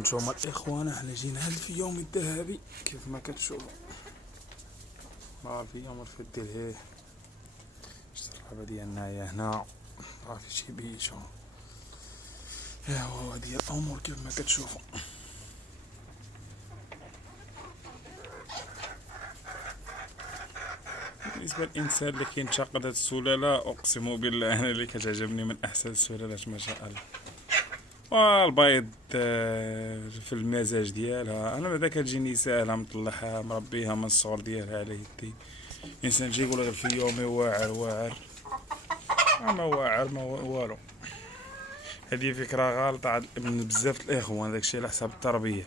نتوما الاخوان، احنا جينا هاد في يوم الذهبي كيف ما كتشوفوا. صافي يوم رفد لهيه الشرابة ديالنا هي هنا، صافي شي بيشو هو ديال الامور كيف ما كتشوفوا. بالنسبه للانسان اللي كينتقد هاد السلاله، اقسم بالله انا اللي كتعجبني من احسن السلالات ما شاء الله. والبيض في المزاج ديالها، انا بعدا كتجيني ساهله مطلعها مربيها من الصغر ديالها على يدي. الانسان يجي يقول غير في يومي واعر واعر، ما واعر ما والو. هذه فكره غالطه عند بزاف الاخوان، داكشي على حساب التربيه.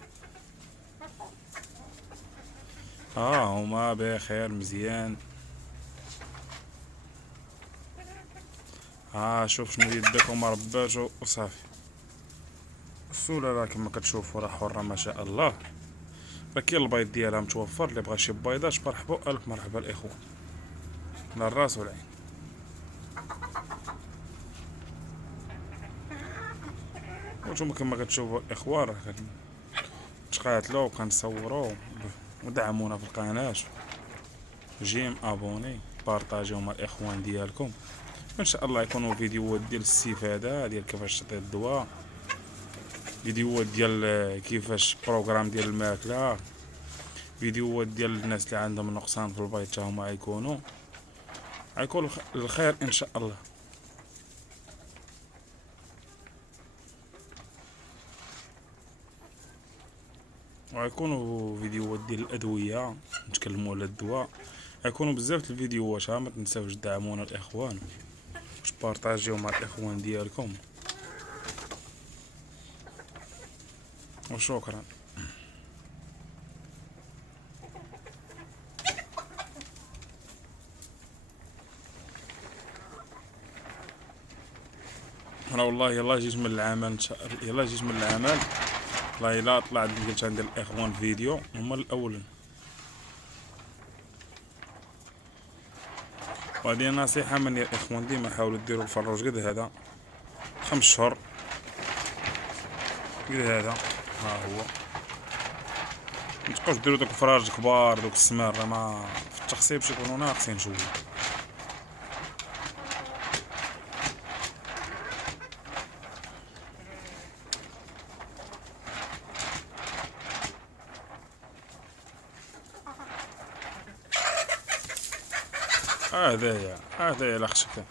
هما بخير مزيان. شوف شنو يدك وما رباش وصافي. السلالة كما كتشوفوا راه حرة ما شاء الله، راه كاين البيض ديالها متوفر، اللي بغى شي بيضات مرحبا الف مرحبا الاخوان، على الراس والعين. وانتم كما كتشوفوا الاخوان راه كنتقاتلوا وكنصوروا، ودعمونا في القناة، جيم ابوني بارطاجيو مع الاخوان ديالكم. ان شاء الله يكونوا فيديوهات ديال الاستفادة، ديال كيفاش تعطي الدواء، فيديوهات ديال كيفاش بروغرام ديال الماكلة، فيديوهات ديال الناس اللي عندهم نقصان في البيض حتى هما غيكون الخير ان شاء الله. وغيكونوا فيديوهات ديال الادويه، نتكلموا على الدواء. غيكونوا بزاف الفيديوهات، ما تنساوش دعمونا الاخوان، باش بارطاجيو مع الاخوان ديالكم. وشكرا. انا والله يلا جيت من العمل ان شاء الله، يلا جيت من العمل والله الا طلعت قلت عند الاخوان فيديو هما الاولين. وهذه نصيحة من الاخوان، ديما حاولوا ديروا الفروج قد هذا 5 شهور قد هذا. هو متبقاوش ديروا دوك الفراج كبار، دوك السمار ما في التخصيب باش يكونوا ناقصين شويه. هذايا الاخ شكا.